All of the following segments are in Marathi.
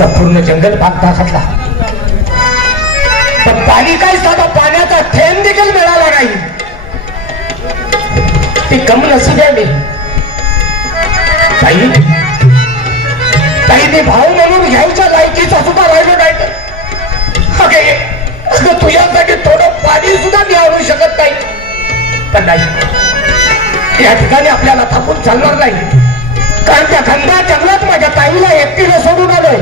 संपूर्ण जंगल भाग दाखवला, पण पाणी काय साधा पाण्याचा थेंब देखील मिळाला नाही. ती कम नशिबाने ताईने भाव म्हणून घ्यायच्या लायकीचा सुद्धा राहिलो नाही. अगं तुझ्यासाठी थोडं पाणी सुद्धा मी आणू शकत नाही. पण नाही, या ठिकाणी आपल्याला थांबून चालणार नाही. कारण त्या घनदाट जंगलात माझ्या ताईला एकटीला सोडून आलोय.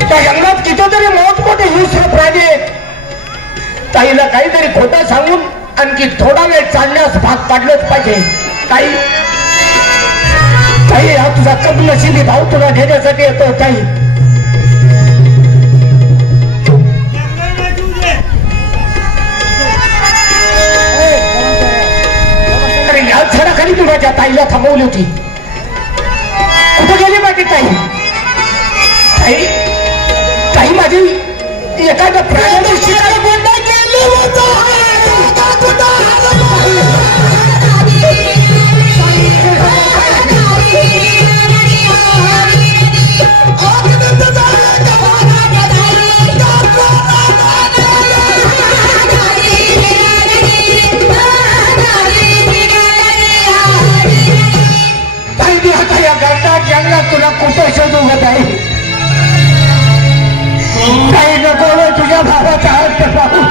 त्या जंगलात कितीतरी मोठमोठे हिंस्र प्राणी आहेत. ताईला काहीतरी खोटं सांगून आणखी थोडा वेळ चालण्यास भाग पाडलंच पाहिजे. ताई ताई हा तुझा कम नशिबी भाऊ तुला घेण्यासाठी येतो. ताई अरे या झाडाखाली तू माझ्या ताईला थांबवली होती. कुठं गेली माझी ताई? ताई ताई माझी एखाद्या प्राण्याची शिकार गुंडा केली होता. जंगलात तुला कुठं शोधू ग ताई? काही नको तुझ्या भावाचा अर्थ पाहू.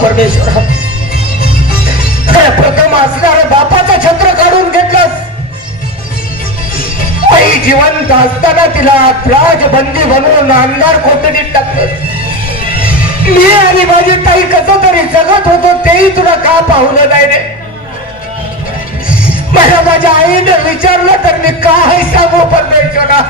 परमेश्वर प्रथम असणाऱ्या बापाचं छत्र काढून घेतलंस. आई जिवंत असताना तिला राजबंदी बनवून अंधार कोठडीत टाकलं. मी आणि माझी ताई कसं तरी जगत होतो तेही तुला का पाहुलं नाही रे? मला माझ्या आईने विचारलं तर मी काय सांगू परमेश्वरा?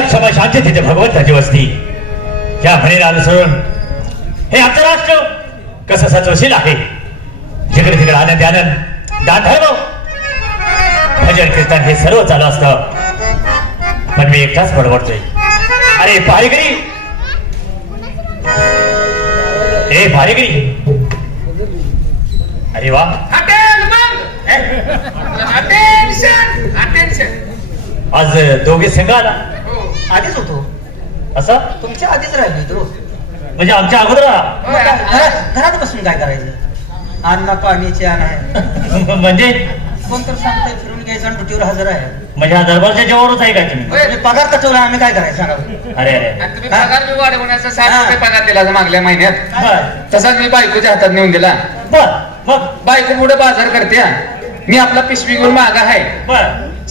क्षमा शांती तिथे भगवंताची वस्ती. या म्हणेला अनुसरून हे आमचं राष्ट्र कसं सचवशील आहे. जिकडे तिकडे आनंद आनंद दान धर्म भजन कीर्तन हे सर्व चालू असतं. पण मी एकटाच बडबडतोय. अरे भारेगिरी, ए भारेगिरी, अरे वा. आज दोघे संघ आला. आधीच होतो असं? तुमच्या आधीच राहिली तो. म्हणजे आमच्या अगोदर घरात बसून काय करायचं? अन्न पाणी चहा नाही म्हणजे कोण तर सांगताय फिरून घ्यायचं आणि ड्युटीवर हजर आहे. म्हणजे हा दरबारच्या जेवढच आहे का तुम्ही? पगार कटवला आम्ही काय करायचं सांगा? अरे अरे तुम्ही पगार मी वाढवण्याचा 60 रुपये पगार दिला मागल्या महिन्यात. तसाच मी बायकोच्या हातात नेऊन दिला. बर मग बायको पुढे बाजार करते मी आपला पिशवी घेऊन मागा आहे बर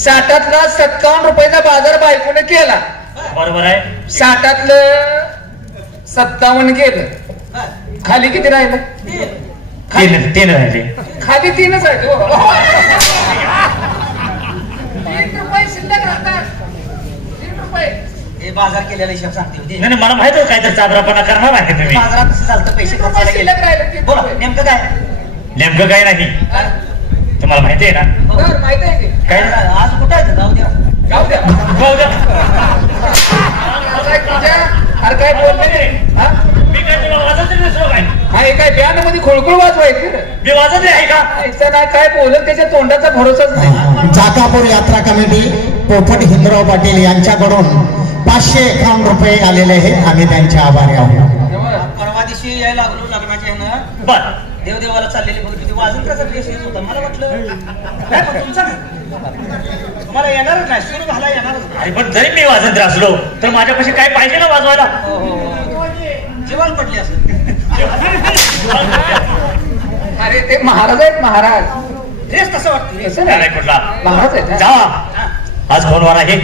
साठातला 57 रुपयाचा बाजार बायकोने केला बरोबर आहे 60तलं 57 गेलं खाली किती राहिलं तीन राहिले खाली 3च आहे हो. 3 रुपये शिल्लक राहतात 3 रुपये हे बाजार केलेला हिशोब सांगते होती नाही नाही, मला माहित होतं काय तर चाबरापणा करणार आहे तुम्ही बाजारात कसं चालतं पैसे खर्चायला शिल्लक राहिले गेले 3 बोला रुपये. नेमकं काय नेमकं काय नाही हा? तुम्हाला माहिती आहे ना बरं, माहित आहे की काय आज कुठं आहे जाऊ द्या जाऊ द्या जाऊ द्या. काय तुझ्या अरे काय बोलले हा मी काय तुला वाजत नाही दुसरं काय हा हे काय बॅन मध्ये खोळखोळ वाजवायचं मी वाजत आहे का इथं नाही काय बोलत त्याच्या तोंडाचा भरोसाच नाही जाकापूर यात्रा कमिटी पोपट हिंदराव पाटील यांच्याकडून 551 रुपये आलेले आहेत आम्ही त्यांचे आभारी आहोत परवा दिवशी यायला लागलो लग्नाच्या ह्यानं बर देवदेवाला चाललेली बघितली होती वाजून त्याचा ड्रेस येत होता मला वाटलं काय पण तुमचा नाही तुम्हाला येणारच नाही सूर घाला येणारच नाही अरे पण जरी मी वाजंत्र असलो तर माझ्यापाशी काय पाहिजे ना वाजवायला हो, हो, हो. जीवन पडली असं अरे ते महाराज आहेत महाराज ड्रेस कसं वाटतं कसं नाही नाही कुठला महाराज आहेत हा? जावा आज फोनवर आहे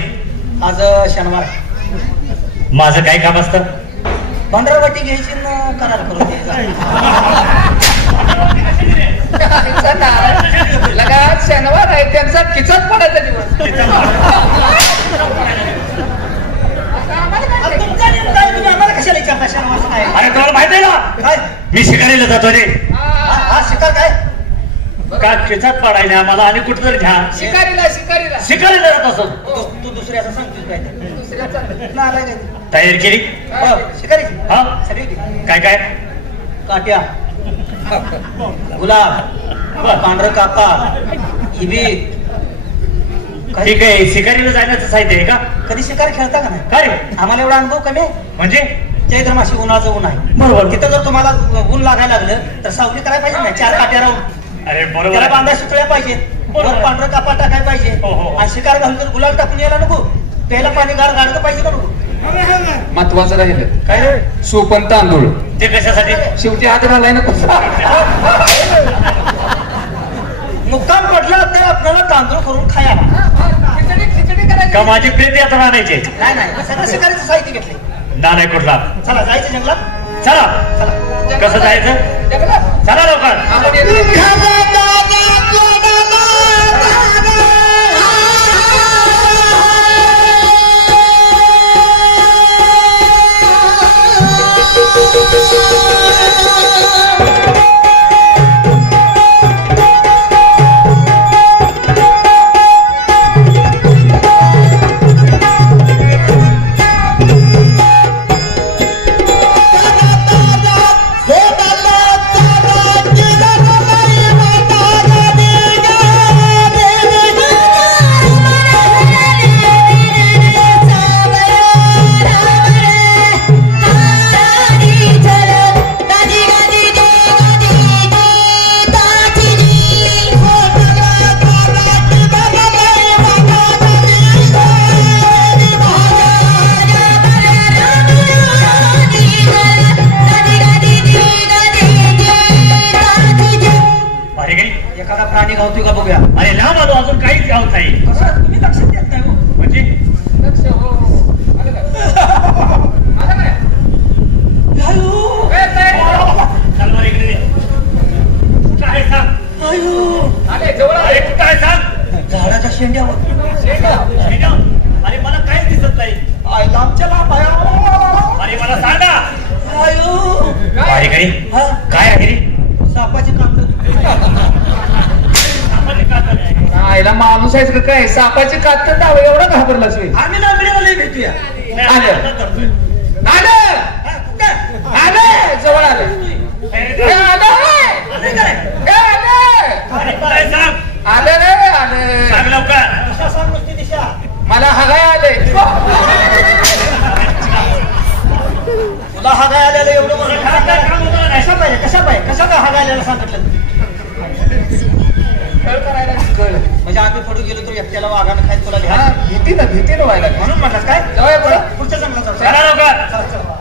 आज शनिवार माझं काय काम असतं पंधरावाटी घ्यायची न करार करून द्यायचा त्यांचा नारळ. लगात शनिवार आहे त्यांचा किचात पडायचा दिवस आता आम्हाला काय आता ते? तुमचा नियम काय तुम्ही आम्हाला कशाला विचारता शनिवारचं काय अरे तुम्हाला माहित आहे ना काय मी शिकारीला जातो रे हा हा शिकार काय का खिचात पडायला मला आणि कुठं तरी घ्या शिकारीला शिकारीला शिकारीला जात असो तू दुसऱ्याचं सांगतोस काय ते? दुसऱ्याचा कुठनं आलाय काय ते? तयारी केली हो, शिकारीची हा सगळी ती. काय काय काट्या गुलाब पांढरं कापा इबी ठीक आहे शिकारीला जाण्याचं साहित्य आहे का कधी शिकार खेळता का नाही का रे आम्हाला एवढा अनुभव कमी आहे म्हणजे चैत्र मासी उन्हाचं ऊन आहे बरोबर तिथं जर तुम्हाला ऊन लागायला लागलं तर सावली करायला पाहिजे ना 4 काट्या राहून अरे बरोबर त्याला आहे. बांधा सुटल्या पाहिजेत बरोबर. वर पांढरं कापा टाकायला पाहिजे हो, हो. आणि शिकार घालून जर गुलाल टाकून यायला नको प्यायला पाणी गाडगं पाहिजे का नको महत्वाचं राहिलं काय रे सोपन तांदूळ ते कशासाठी शेवटी हात घालाय नको मुक्काम पडला तर आपल्याला तांदूळ करून खायला खिचडी खिचडी का करायची माझी प्रीती आता आणायचे नाही नाही सगळं शिकारीचं साहित्य घेतले ना नाही कुठला चला जायचं जंगलात चला चला कसं जायचं जंगलात चला लवकर आपण येतो. एखादा प्राणी गावतोय का बघूया अरे लांब आलो अजून काहीच गावत नाही कसं तुम्ही लक्षात देत नाही हो म्हणजे लक्ष हो आलं काय? आलं काय? ए, काय? तलवार इकडे दे. कुठं आहे सांग आले जवळ अरे आले कुठं आहे सांग झाडाच्या शेंड्यावर शेंगा. श्रीराम, अरे मला काहीच दिसत नाही आयला आमच्या लांब आहे. अरे मला सांगा आयो. काय? अरे काही हा काय आहे रे सापाची कात सापाची कातड आहे. आईला माणूस आहेस का काय सापाची कात दाव एवढा घाबरलास वे आम्ही लांबडीला लई भेटूया नाही, आलं. आता धरतोय. आलं हा, कुठं? आलं जवळ आलं अरे ए, आलं आलंय काय? ए, आलं अरे कुठं आहे सांग आलं रे आलं सांग लवकर दिशा सांग नुसती दिशा मला हगाय आले तुला हा काय आलेलं एवढं मोठं काय काय? काम होतं नाही. कशा पाहिजे कशा काय हा काय आलेलं सांगितलं कळ करायला कळ म्हणजे आम्ही पडू गेलो तर एकट्याला वाघानं खायला तुला हा लिहा भीतीनं व्हायला लागलं. म्हणून म्हणतात काय जाऊया पुढं. पुढच्या जंगलात जाऊ. चला लवकर चला, चला.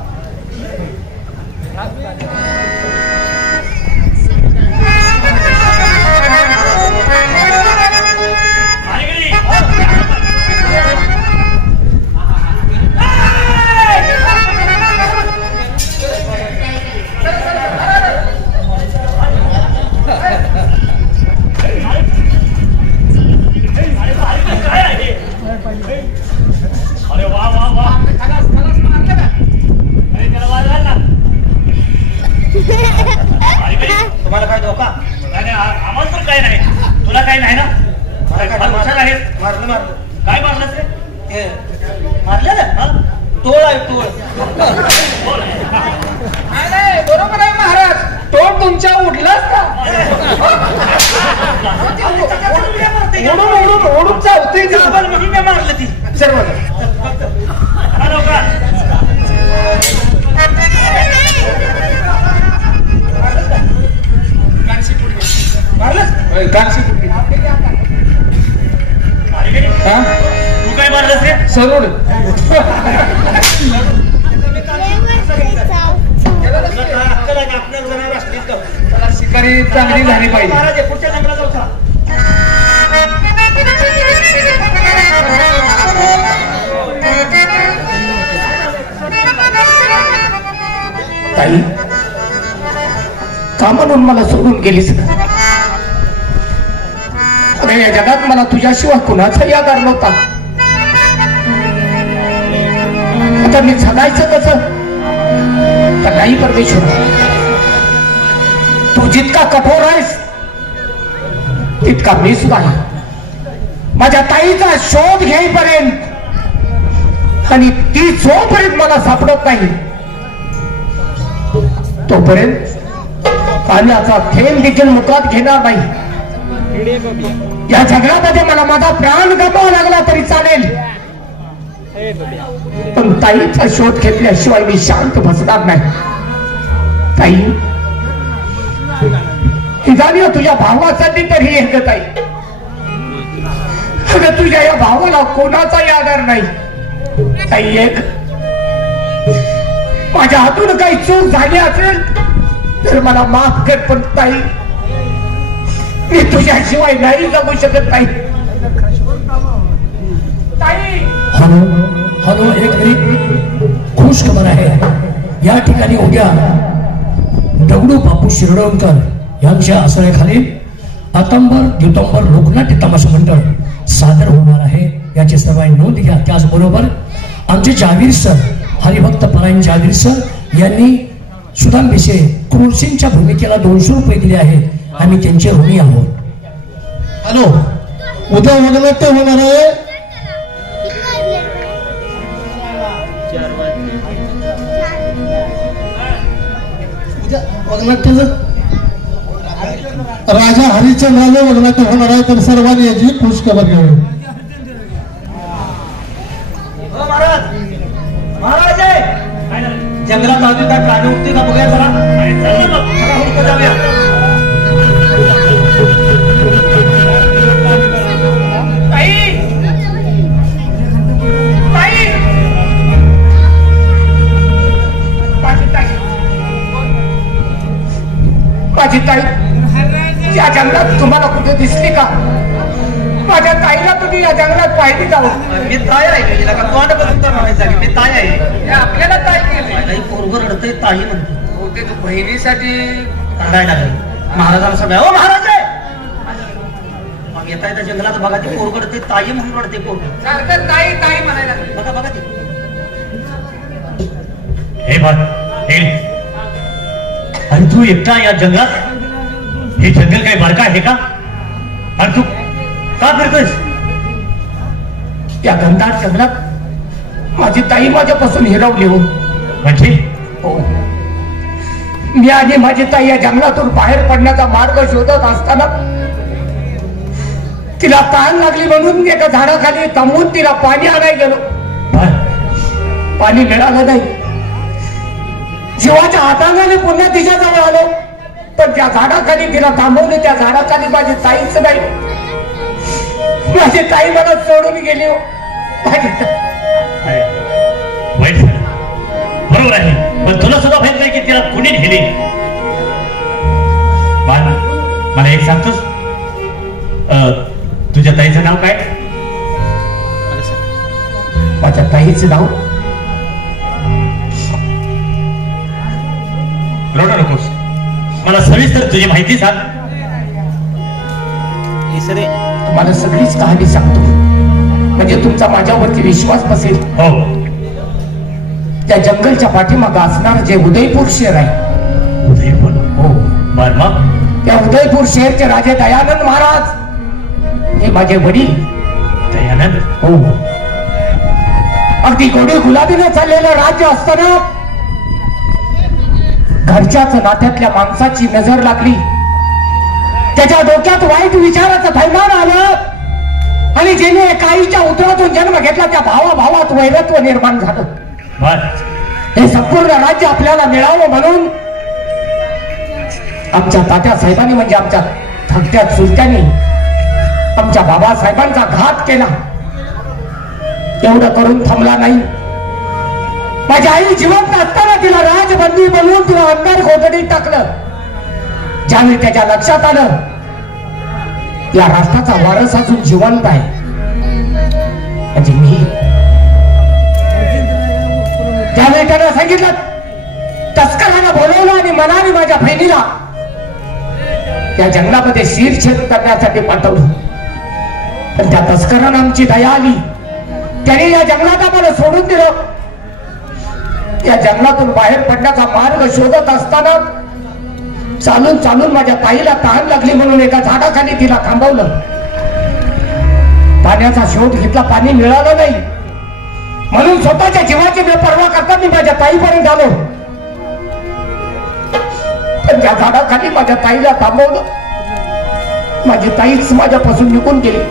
तुम्हाला काय धोका आणि आम्हाला तर काय नाही, तुला काय नाही ना? फार हुशार आहेस. मारलं काय मारलंस रे? ते मारलं ना टोळ आहे टोळ नाही बरोबर आहे महाराज. तोड तुमच्या उडलाच का? ओढून चावतोय का? म्हणून मी मारलं ती सर्व तू काय मारलंस रे? सरोड आपल्याला जनावर असतील का शिकारी चांगली झाली पाहिजे. महाराज पुढच्या जंगलात जाऊ चला. ताई का म्हणून मला सोडून गेलीस का? अरे या जगात मला तुझ्याशिवाय कुणाचाही आधार नव्हता. आता मी जगायचं कसं? तर नाही परमेश्वर, तू जितका कठोर आहेस तितका मी सुद्धा आहे. माझ्या ताईचा शोध घेईपर्यंत आणि ती जोपर्यंत मला सापडत नाही तोपर्यंत पाण्याचा थेंब देखील मुखात घेणार नाही. या झगड्यामध्ये मला माझा प्राण गमावा लागला तरी चालेल, पण ताईचा शोध घेतल्याशिवाय मी शांत बसणार नाही. ताई ही जाणीव तुझ्या भावासाठी तरी एक ताई. अगं तुझ्या या भावाला कोणाचाही आधार नाही. ताई एक माझ्या हातून काही चूक झाली असेल तर मला माफ कर, पण ताई मी तुझ्याशिवाय नाही जगू शकत नाही. ताई हॅलो हॅलो, एक खुश खबर आहे. या ठिकाणी उद्या दगडू बापू शिरडोणकर यांच्या आश्रयाखाली आतंबर द्युतंबर लोकनाट्य तमाशा मंडळ सादर होणार आहे. याची सर्वांनी नोंद घ्या. त्याचबरोबर आमचे जावीर सर, हरिभक्त परायण जावीर सर यांनी सुदांबेशे क्रूरसिंगच्या भूमिकेला 200 रुपये दिले आहेत. आम्ही त्यांचे ऋणी आहोत. हॅलो, उद्या वगनाट्य होणार आहे. उद्या वगनाट्याचं राजा हरिश्चंद्राने वगनाट्य होणार आहे, तर सर्वांनी याची खुश खबर घ्यावी. हो महाराज, महाराज आहे जंगलात अजून काय प्राणी उठते का बघूया जरा. चला हुडकत जाऊया. ताई ताई माझी ताई या जंगलात तुम्हाला कुठे दिसली का? माझ्या ताईला तुम्ही या जंगलात पाहिली का? मी ताई आहे तुझी का तोंड बघून तर म्हणायचं की मी ताई आहे. आपल्याला काय केलं? काही पोरगं रडतंय ताई म्हणतो. ते बहिणीसाठी रडायला लागले. महाराजांना सगळं हो महाराज आहे. मग येता येता जंगलात बघा ते पोरगं रडते ताई म्हणून रडते पोरगं. सारखं ताई ताई म्हणायला लागलं. बघा बघा ते हे बघ हे, आणि तू एकटा या जंगलात? हे जंगल काही बारका आहे का? आणि तू का फिरतोयस त्या घनदाट जंगलात? माझी ताई माझ्यापासून हिरवली हो. म्हणजे? हो, मी आणि माझी ताई या जंगलातून बाहेर पडण्याचा मार्ग शोधत असताना तिला तहान लागली म्हणून एका झाडाखाली थांबून तिला पाणी आणायला गेलो. पाणी मिळालं नाही. जीवाच्या हाताने पुन्हा तिच्या जवळ आलो, पण त्या झाडाखाली तिला थांबवलं. त्या झाडाखाली माझी ताईच नाही. माझी ताई मला सोडून गेली हो. वाईट झालं, बरोबर आहे, पण तुला सुद्धा माहित नाही की तिला कुणी नेली. मला एक सांगतोस, तुझ्या ताईचं नाव काय? माझ्या ताईचं नाव रडू नकोस, मला सविस्तर तुझी माहिती सांग. तुम्हाला सगळीच कहाणी सांगतो, म्हणजे तुमचा माझ्यावरती विश्वास बसेल. हो, त्या जंगलच्या पाठीमागं असणार जे उदयपूर शहर आहे. उदयपूर? हो, बर मग अक्कलपूर शहरचे राजे दयानंद महाराज हे माझे वडील. दयानंद? हो. अगदी गोडी गुलाबीने चाललेलं राज्य असताना घरच्याच नात्यातल्या माणसाची नजर लागली. त्याच्या डोक्यात वाईट विचाराचं थैमान आलं आणि ज्याने काहीच्या उतरातून जन्म घेतला त्या भावाभावात वैरत्व निर्माण झालं. हे संपूर्ण राज्य आपल्याला मिळावं म्हणून आमच्या तात्या साहेबांनी म्हणजे आमच्या धाकट्या चुलत्यांनी आमच्या बाबासाहेबांचा घात केला. एवढं करून थांबला नाही. माझी आई जिवंत असताना तिला राजबंदी बनवून तिला अंधार कोठडीत टाकलं. ज्यावेळी त्याच्या लक्षात आलं या राष्ट्राचा वारस अजून जिवंत आहे म्हणजे मी, त्यावेळी त्यानं सांगितलं तस्करांना बोलवलं आणि मनाने माझ्या बहिणीला त्या जंगलामध्ये शिरछेद करण्यासाठी पाठवलं. पण त्या तस्करांना आमची दया आली. त्यांनी या जंगलात आम्हाला सोडून दिलं. या जंगलातून बाहेर पडण्याचा मार्ग शोधत असताना चालून चालून माझ्या ताईला तहान लागली म्हणून एका झाडाखाली तिला थांबवलं. पाण्याचा शोध घेतला, पाणी मिळालं नाही म्हणून स्वतःच्या जीवाची बेपर्वा करता मी माझ्या ताईपर्यंत आलो. पण त्या झाडाखाली माझ्या ताईला थांबवलं. माझी ताईच माझ्यापासून निघून गेली.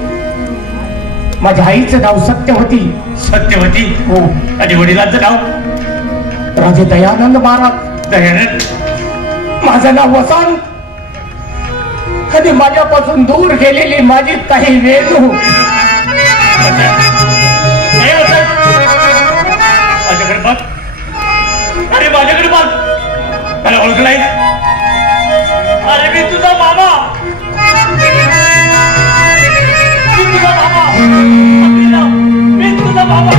माझ्या आईचं नाव सत्यवती. सत्यवती? हो. आणि वडिलांचं नाव? राजे दयानंद महाराज. दयानंद? माझं नाव वसंत. कधी माझ्यापासून दूर गेलेली माझी ताई वेणू. माझ्याकडे बघ. अरे माझ्याकडे बघ. मला ओळखलाय? अरे मी तुझा मामा. मी तुझा मामा. मी तुझा मामा.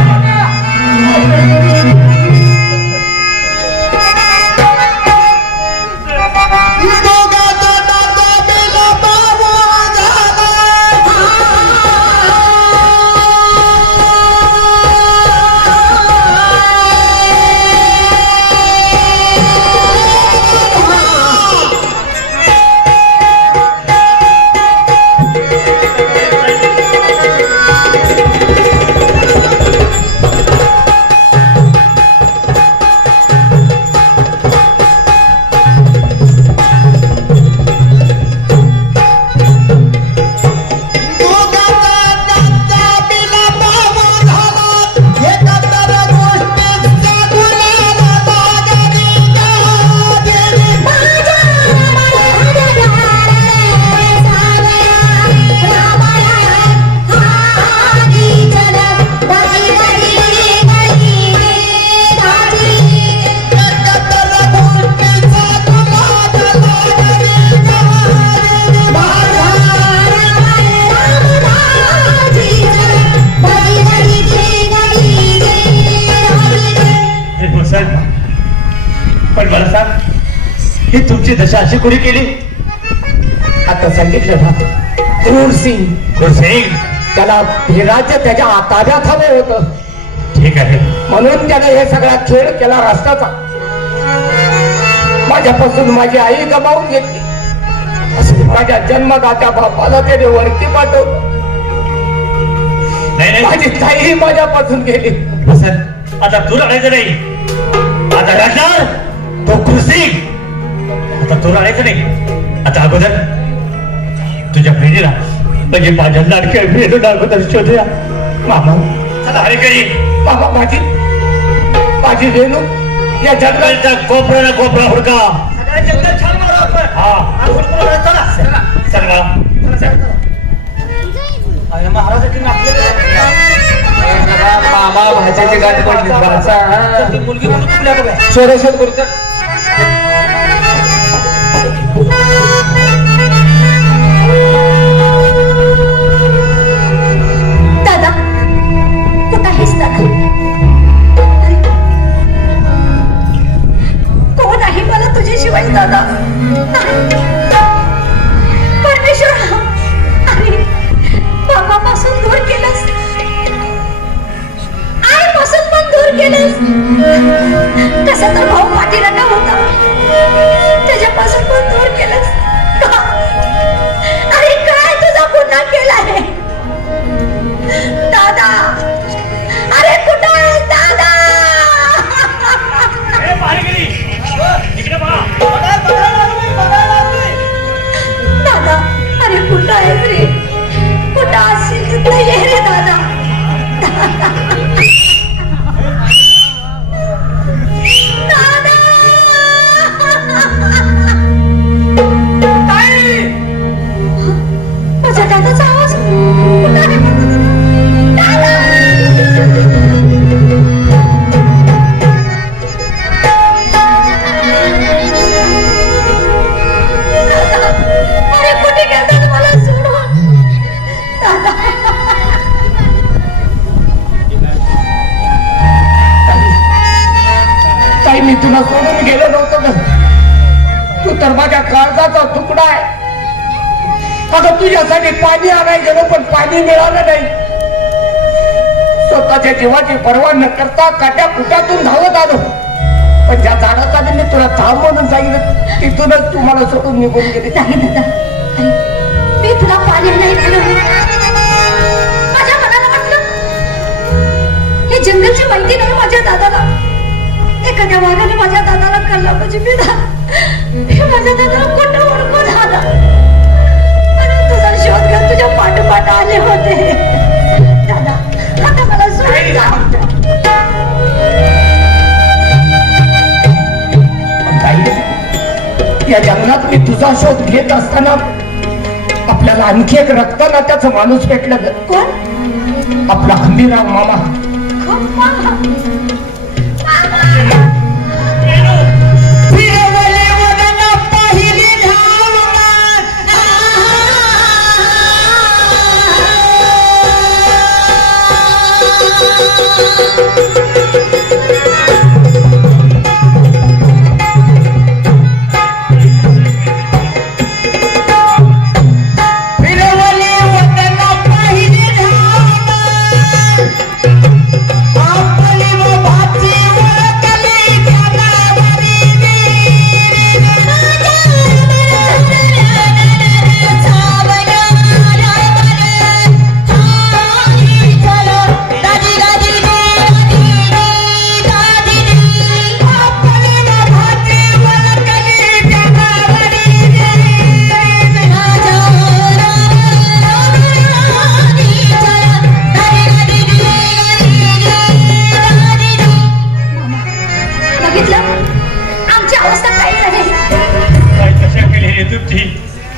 पण मला सांग, ही तुमची दशा अशी कोणी केली? आता सांगितलं ना, क्रूर सिंग. क्रूर सिंग? त्याला हे राज्य त्याच्या ताब्यात हवं होतं. ठीक आहे. म्हणून त्याने हे सगळा खेळ केला राष्ट्राचा. माझ्यापासून माझी आई गमावून घेतली. माझ्या जन्मदात्या बापाला त्याने वरती पाठवलं. माझी ताई माझ्यापासून गेली. आता तू रडायचं नाही. आता रडणार तो कृषी. आता तू रडायचं नाही. आता अगोदर तुझ्या बहिणीला म्हणजे माझ्या लाडक्या बहिणीला अगोदर शोधूया. मामा, चला हरी करी. मामा, माझी रेणू या जंगलाच्या कोपऱ्याला कोपरा हुडका. जंगल छान मारू आपण. हा चला चल अरे महाराजांची मामा भाज्याची गाठ पडली. मुलगी म्हणून चुकल्या बघा. शोधशोध करू. दादा कुठं आहेस दादा? कोण आहे मला तुझ्याशिवाय दादा? परमेश्वर, आणि बाबापासून दूर केलंस, आईपासून पण दूर केलंस. कसा तर भाऊ पाठीराखा होता, त्याच्यापासून पण दूर केलंस. तुला सोडून गेलो नव्हतो ग. तू तर माझ्या काळजाचा तुकडा आहे. आता तुझ्यासाठी पाणी आणायला गेलो पण पाणी मिळालं नाही. स्वतःच्या जीवाची पर्वा न करता काट्या कुटातून धावत आलो. पण ज्या झाडाचा मी तुला थांब म्हणून सांगितलं तिथूनच तुम्हाला सोडून निघून गेले. नाही दादा, अरे मी तुला पाणी नाही दिलं. माझ्या मनाला वाटलं हे जंगलची माहिती नाही माझ्या दादाला. एखाद्या वाघाने माझ्या दादाला कल्ला म्हणजे माझ्या दादाला कुठं ओळखून झाला. तुझा शोध घेऊन तुझ्या पाठोपाठ आले होते. दादा आता मला सोडून जा. या जंगलात मी तुझा शोध घेत असताना आपल्याला आणखी एक रक्तनात्याचा माणूस भेटला. कोण? आपला हंबीराव मामा.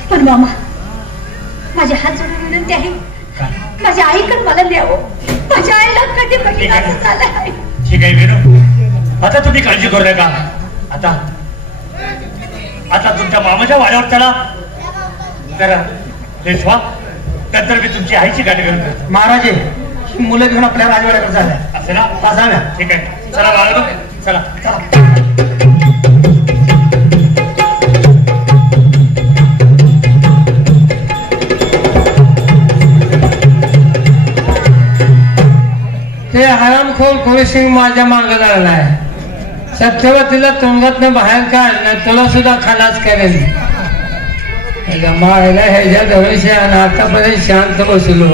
पण मामा माझे हात जोडून विनंती आहे, माझ्या आईकडे मला न्यावं. माझ्या आईला कधी बघितलं झालंय. ठीक आहे वेणू, आता तुम्ही काळजी करू नका. आता आता तुमच्या मामाच्या वाड्यावर चला जरा फ्रेश व्हा. नंतर मी तुमची आईची गाडी घेऊन करतो. महाराजे मुलं घेऊन आपल्या राजवाड्याकडे झाल्या असं ना? जाऊया. ठीक आहे, चला बाळगो, चला चला. ते हरामखोर कोळीसिंग माझ्या मागे लागलाय. सत्यवतीला तुंगातनं बाहेर काढ, तुला सुद्धा खलास करेल. मायला ह्याच्या जवळशी आणि आतापर्यंत शांत बसलो.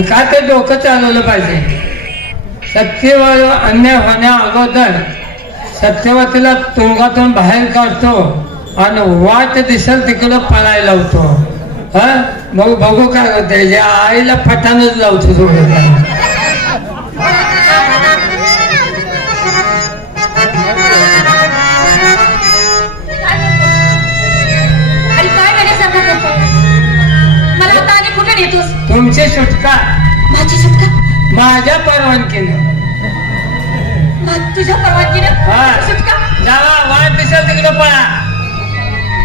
काय ते डोकं चालवलं पाहिजे. सत्यवर अन्याय होण्या अगोदर सत्यवतीला तुंगातून बाहेर काढतो आणि वाट दिसेल तिकडं पळायला लावतो. हा बघू बघू काय होते. ज्या आईला फटानच लावतो थोडं. तुमची सुटका माझी सुटका माझ्या परवानगीने. तुझ्या परवानगीने सुटका? जावा वाट दिसेल तिकडे पळा.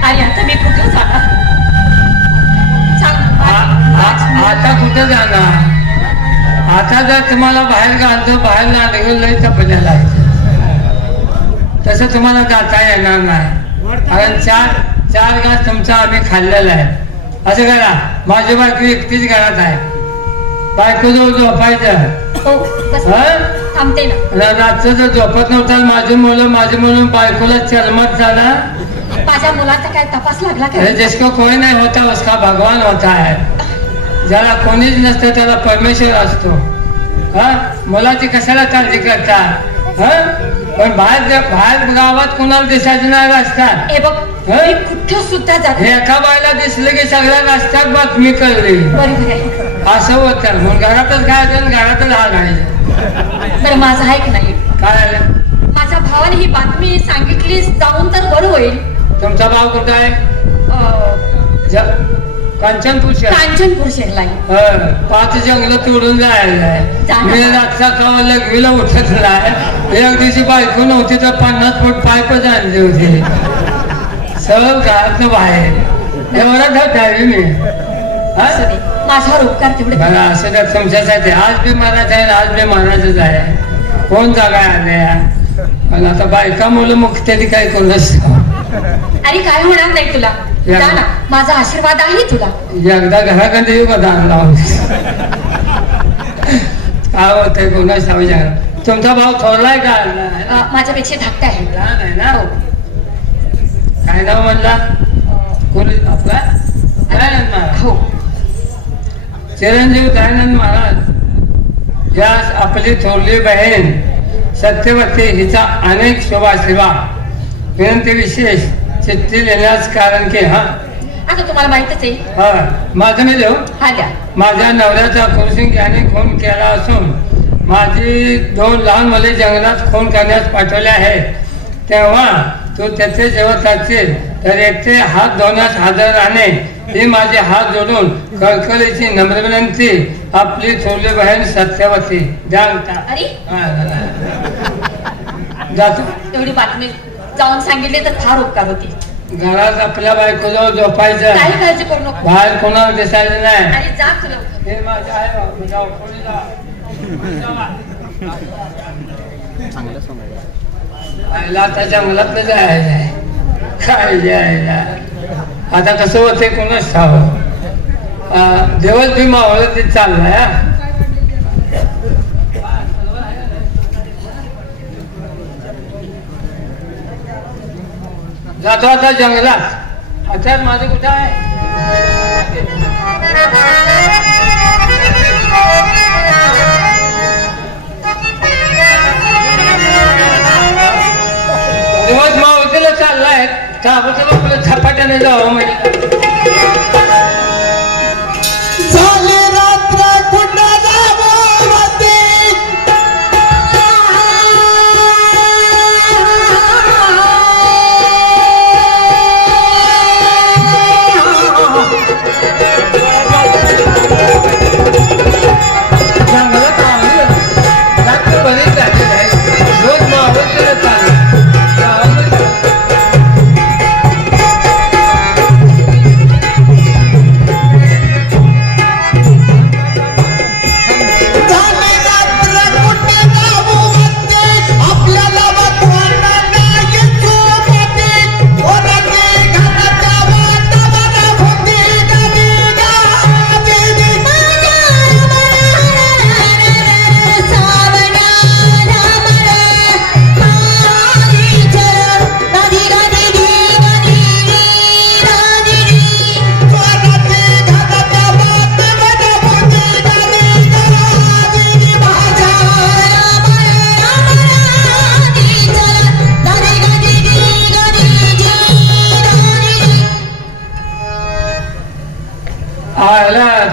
आणि आता मी कुठे जाणार? आता कुठे जाणार? आता जर तुम्हाला बाहेर घालतो, बाहेर निघून लई तपण्याला तसं तुम्हाला जाता येणार नाही. कारण चार घास तुमचा आम्ही खाल्लेला आहे. असं करा, माझी बायको एकटीच घरात आहे. बायको जवळ झोपायचं. थांबते ना. रात्र जर झोपत नव्हता माझी मुलं बायकोला चलमत झाला. माझ्या मुलाचा काय तपास लागला का? जिसको कोई नाही होता उसका भगवान होता है. ज्याला कोणीच नसतं त्याला परमेश्वर असतो. हा मुलाची कशाला काळजी करता? हा पण बाहेर गावात कुणाला दिसायचं नाही रस्त्यात. हे बघ कुठं सुद्धा जात. एका बायला दिसलं की सगळ्या रस्त्यात बातमी कळली. असं होतं. मग घरातच काय घरातच हा नाही. तर माझं ऐक नाही काय माझ्या भावाने ही बातमी सांगितली जाऊन तर बरं होईल. तुमचा भाव कुठं आहे? कांचनपूर शेरला 5 जंगल तोडून जायला. मी रातचा कावा लगवीला उठत नाही. एक दिवशी बायको नव्हती तर 50 फूट पाईपच आणली होती. सगळं घरात बाहेर एवढा धड मी. माझ्यावर उपकार तेवढे असं तर तुमच्यासाठी आज बी मारायचं आहे, आज बी मारायचंच आहे. कोण जागा आल्या पण आता बायका मुलं मुक्त्याने काय करू नसतं. अरे काय होणार नाही तुला. जा ना, माझा आशीर्वाद आहे तुला. एकदा घराकडे येऊ का दान लावून. काय होतंय कोणाच विचार. तुमचा भाव थोरलाय का? माझ्यापेक्षा धाकटा आहे. लहान आहे ना. काय नाव म्हणला? कोणी आपला दयानंद महाराज. हो. चिरंजीव दयानंद महाराज या आपली थोरली बहीण सत्यवती हिचा अनेक शुभाशीर्वाद विनंती विशेष चिठ्ठी लिहिण्यास कारण की आता तुम्हाला माहितच आहे. माझं नाही देऊ. हा द्या. माझ्या नवऱ्याचा खुरसिंग याने खून केला असून माझी 2 लहान मुले जंगलात खून करण्यास पाठवले आहेत. तेव्हा तू तेथे जेव्हा जाशील तर येथे हात धुण्यास हजर राहणे ही माझे हात जोडून कळकळीची नम्र विनंती. आपली थोरली बहीण सत्यवती. द्या. अरे जातो. एवढी बातमी जाऊन सांगितले तर फार उपकार होती. घरात आपल्या बायकोजवळ झोपायचं. काही काळजी करू नको. बाहेर कोणाला दिसायचं नाही. आणि जा तुला. हे माझं आहे बाबा. जाऊ कोणी जा. आता जंगलात जायचं आहे. काय जायला आता कसं होते कोणाच ठाव. दिवस बी मावळ ते चाललाय. जातो आता जंगलात. आता माझं कुठं आहे? दिवस मावतीला चाललाय. त्याबद्दल आपलं झपाट्याने जावं म्हणजे झाली रात्र कुठं जावं मते. जंगलात आवडलं. रात्र बरीच झालेली आहे. रोज मावतीला चाललं.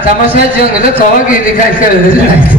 तमाशा जंगल कवा गेली काय कळलं नाही.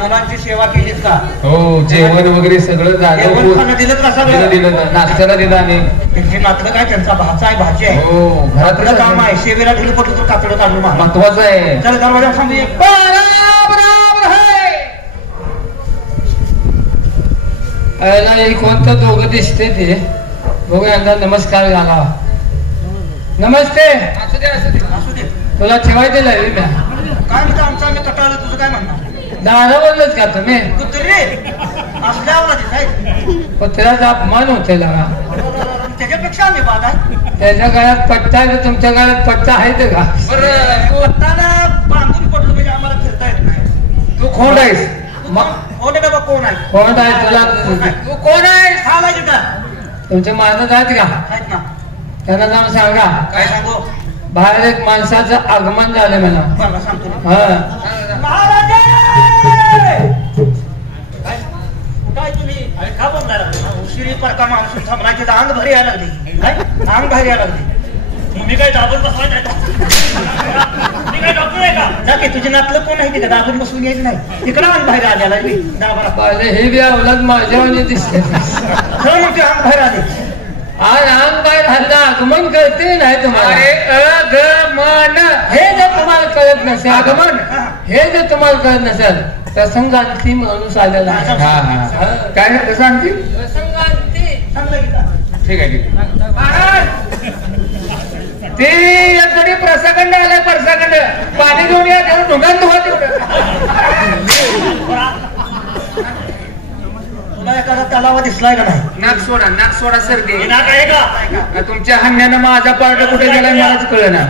मुलांची सेवा केलीत का? हो, जेवण वगैरे सगळं जेवण दिलं का सगळं? दिलं. नाश्त्याला दिलं आणि त्यांची नातलं काय त्यांचा भाचा आहे भाजी आहे. हो, घरातलं काम आहे. सेवेला दिलं कुठलं तर कातडं काढून मार. महत्वाचं आहे. चल दरवाजा सांगू एक. कोणतं दोघं दिसते ते बघू. यांना नमस्कार घाला. नमस्ते. असू दे असू दे. तुला ठेवायचं नाही म्या. काय म्हणतो आमचा आम्ही कटाळलं. तुझं काय म्हणणार? दारावरच का तुम्ही? कुत्री असल्यावर कुत्र्याचा अपमान होते लागा. त्याच्यापेक्षा आम्ही बाद आहे. त्याच्या गळ्यात पट्टा आहे. तुमच्या गळ्यात पट्टा आहे का? पट्टाला बांधून पडलं म्हणजे आम्हाला फिरता येत नाही. तू कोण आहेस? कोण आहे बाबा? कोण आहे? कोण आहे तुला? तू कोण आहे? सांगा तिथं. तुमचे माणसं आहेत का? आहेत ना. त्यांना जाऊन सांगा. काय सांगू? बाहेर एक माणसाचं आगमन झालं मला. मला सांगतो. हा, काय तुम्ही का बोलणार? उशिरी परका माणूस थांबला की अंग भारी यायला लागली. अंग भारी यायला लागली. मी काय दाबून बसवायचं मी काय डॉक्टर आहे का? जा की तुझे नातलं कोण आहे का दाबून बसून यायचं नाही इकडं अंग बाहेर आलेला दाबा पाहिले हे बी अवलाद माझ्यावाने दिसते खरं म्हणते अंग बाहेर आले आज अंग बाहेर हल्ला आगमन करते नाही तुम्हाला अगमन हे जर तुम्हाला कळत नसेल आगमन हे जर तुम्हाला कळत नसेल प्रसंगांती माणूस आलेला आहे. काय कसं आणखी प्रसंगांती ठीक आहे ठीक आहे. ते याकडे प्रसंगंड आलाय प्रसंगंड पाणी घेऊन या त्याला ढोंगात धुवा तेवढं तुला एखादा तलावा दिसलाय का नाही नाक सोडा सर दे. हे नाक आहे का? तुमच्या हन्यानं माझा पार्ट कुठे गेलाय मलाच कळलं ना.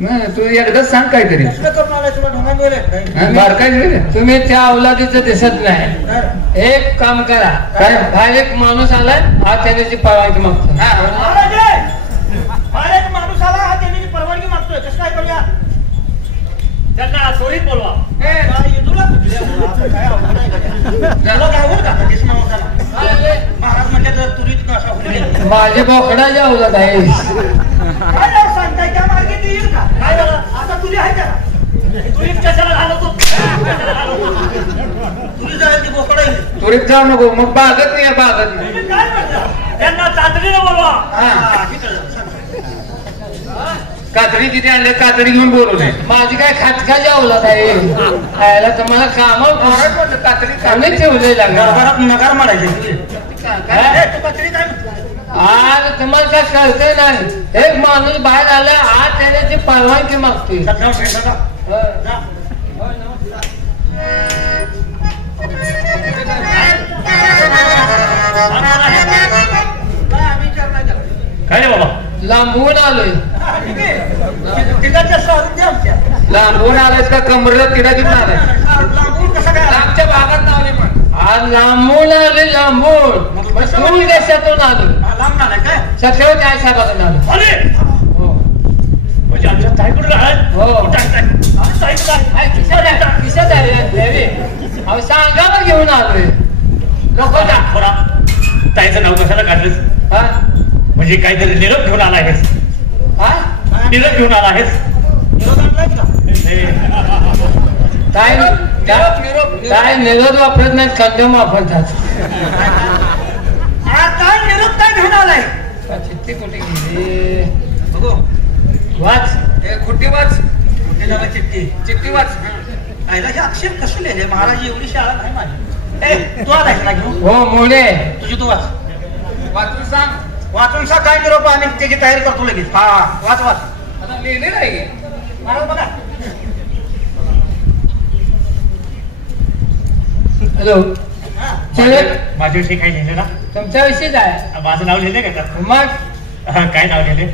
नाही, तू एकदाच सांग काहीतरी करून आलाय तुला ढोंगा मिळेल बारकाय तुम्ही त्या अवलादीचं दिसत नाही. एक काम करा काय बाहेर एक माणूस आलाय हा त्याची परवानगी मागतो. एक माणूस आला हा त्याने परवानगी मागतोय कसं काय करूया त्यांना चोरीत बोलवा. महाराज म्हणजे तर तुरीत असा होईल माझे बोकडाच्या अवलाद आहे. काय जाऊ सांगताय त्या मार्गे येईल का काय झालं आता तुरी आहे त्याला चोरीत कशाला घालवतो? तुरी जाईल ती बोकडा येईल त्वरित जाऊ नको मग बागत नाही बागत नाही. तुम्ही काय म्हणता त्यांना चाचणीला बोलवा. कातडी किती आणले कातडी घेऊन बोलवले. माझी काय खाटकाची अवलाद आहे. खायला तुम्हाला कामावर कातडी ठेवले लागणार. नकार मारायचे तू कचरी काय आज तुम्हाला काय कळतंय नाही. एक माणूस बाहेर आला आज त्याने परवानगी मागतोय. काय रे बाबा? लांबून आलोय. लांबून आलायस का कमरेला तिडा घेऊन आलाय. आमच्या भागात नावले पण आज लांबून आले लांबून दूर देशातून आलो. छत्रपती आई साहेबाकडून आलो. अरे हो म्हणजे आमच्या ताईकडून राहत. हो ताईकडून किशात आहे. अहो सांगा मग घेऊन आलोय. लोक बरा ताईचं नाव कशाला काढलंस? हा म्हणजे काहीतरी निरोप घेऊन आला आहेस. हा निरोप घेऊन आला आहेस. काय निरोध वापरत नाहीत कंदम वापरतात. काय निरोप काय घेऊन आलाय चिठ्ठी कुठे गेली? बघू वाच खुट्टी वाच चिठ्ठी वाच आईला हे अक्षर कसे लिहिले महाराज एवढी शाळा नाही माझी. तू आलाय ना घेऊन हो मोडे तुझी तू वाच वाचून सांग काय निरोप आम्ही त्याची तयारी करतो लगेच. हा वाच वाच लिहिले नाही. महाराज बघा हॅलो माझ्याविषयी काही लिहिले ना? तुमच्या विषयीच आहे. माझं नाव लिहिले का त्यात? मग काय नाव लिहिले?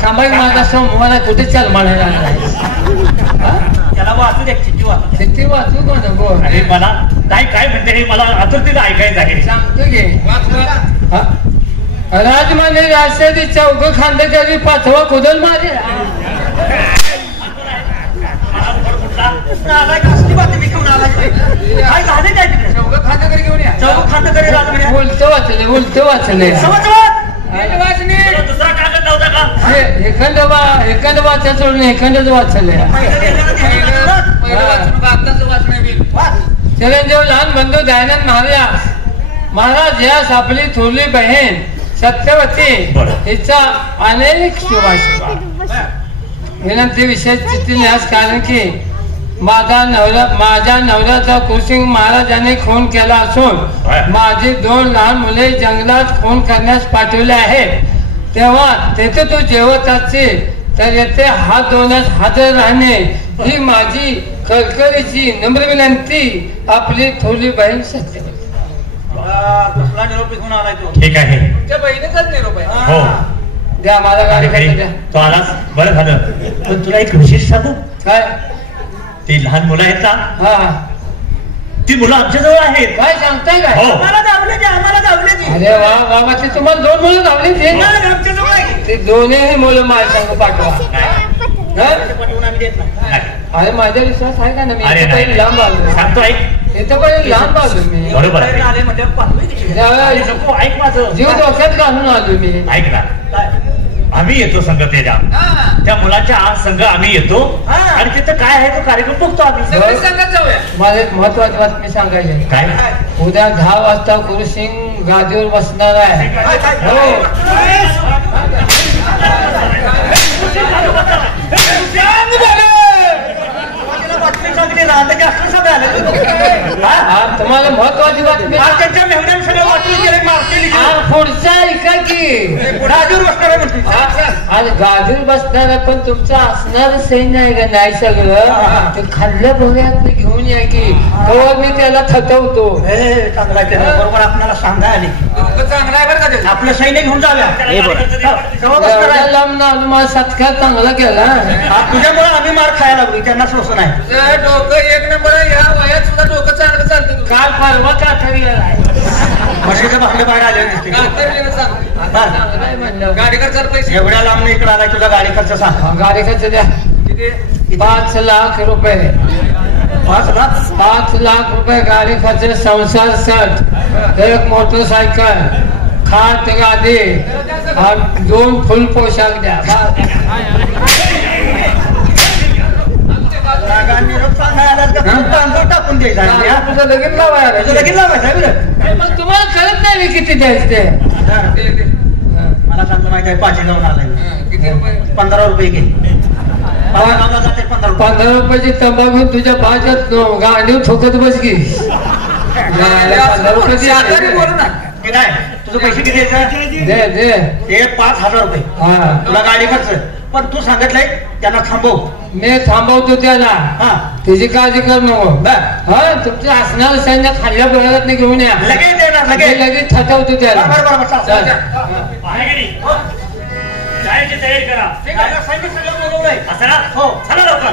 सामाजिक माझा समूहाला कुठे चाल म्हणायला त्याला वाचू दे चिठ्ठी वाच चिठ्ठी वाचू का नको? अरे मला ताई काय म्हणते हे मला आतुरतेनं ऐकायचं आहे. सांगतो घे. राजमाने राष्ट्रवादी चौघ खांदेकरी पाचवा कुदल मारे. कसली बातमी घेऊन आलाय काय झाले काय तिकडे चौघ खांदेकरी घेऊन या. चौक खांदेकरी राजमाने उलट वाचले समज दुसरा कागद नव्हता का? एखाद वाचा सोडून एखादच वाचले. चिरंजीव लहान बंधू दयानंद महाराज यास आपली थोरली बहीण सत्यवती हिचा अनेक शुभाशुभा विनंती विशेष चिठ्ठी लिहास कारण की माझ्या नवऱ्याचा कुसिंग महाराजांनी खून केला असून माझी 2 लहान मुले जंगलात खून करण्यास पाठवले आहेत. तेव्हा तेथे तू जेवत असशील तर येथे हात धुण्यास हजर राहणे ही माझी कळकळीची नम्र विनंती. आपली थोरली बहीण सत्यवती. कसला निरोप घेऊन आलाय तो ठीक आहे. त्या बहिणीचाच निरोप आहे. हो द्या मला गाडी खाली द्या. तो आलास बरं झालं. पण तुला एक विशेष सांगू? काय? ती लहान मुलं आहेत ना? हा ती मुलं आमच्या जवळ आहेत. काय सांगताय काय? हो. आम्हाला दाबले ते अरे वा बाबा ते तुम्हाला 2 मुलं धावली ते आमच्या जवळ आहे ते दोन्ही मुलं माझ्या संग पाठवा. पटवून आम्ही देत नाही नाही. अरे माझ्या विश्वास आहे का ना? मी अरे इथे नाही लांब आलो. सांगतो ऐक. इथं पण लांब आलो मी. बरोबर आहे. आले म्हणजे पाहतोय की. त्यावेळेस नको, ऐक माझं. जीव डोक्यात घालून आलो मी. ऐक ना, आम्ही येतो संघ तेजा, त्या मुलाच्या आज संघ आम्ही येतो आणि तिथं काय आहे तो कार्यक्रम बघतो आम्ही. सगळे संगत जाऊया. मला एक महत्वाची बातमी सांगायची आहे. काय? उद्या 10 वाजता गुरुसिंग गादीवर बसणार आहे. तुम्हाला महत्वाची बातमी त्यांच्या मेहण्याने सगळं वाटून गेले मारते. पुढचा ऐका की राजूर बसणार आहे म्हणते. आणि गादीवर बसणार पण तुमचं असणार सैन्य आहे का नाही सगळं ते खाल्ल्या बघ्यातलं घेऊन या की कवर मी त्याला थटवतो. चांगला आहे. बरोबर आपल्याला सांगा आली. चांगला आहे बरं का ते. आपलं सैन्य घेऊन जाऊया. एवढ्या लांब आलो मला सत्कार चांगला केला. तुझ्यामुळे आम्ही मार खायला लागलो. त्यांना सोसं नाही. तुझं डोकं एक नंबर आहे. या वयात सुद्धा डोकं चांगलं चालतं तुझं. काल परवा काठरी म्हशीच्या भाकरी बाहेर आले नसते. चांगलं आहे म्हणलं. गाडी खर्चाला पैसे. एवढ्या लांब इकडे आलाय. तुझा गाडी खर्च सांग. गाडी खर्च द्या. किती? 5 लाख रुपये. 5 लाख रुपये गाडी खर्च. संसार सेट, एक मोटरसायकल, खाट गादी, 2 फुल पोशाख द्या. टाकून द्यायचा. तुझं लगीन लावायला लगेच लावायचं. मग तुम्हाला कळत नाही मी किती द्यायचं ते. मला चांगलं माहिती आहे. 5 जाऊन आलाय. किती रुपये? 15 रुपये घे. 15 जाते. 15 रुपयाची तंबाखू तुझ्या भाज्यात गाडीवर ठोकत बस की. 15 रुपये आजारी बोलू ना. हे काय तुझं पैसे किती द्यायचं? दे दे. हे 5,000 रुपये. हा तुला गाडी खर्च. पण तू सांगितलंय त्यांना थांबव. मी थांबवतो त्याला. हा त्याची काळजी कर नको. बर. हा तुमचं असणार सैन्य खाल्ल्या बघत नाही घेऊन या. लगेच येणार. लगेच लगेच थटवतो त्याला. बरोबर. जायची तयारी करा. सैनिक सगळं बोलवलंय. असं ना? हो. चला लवकर.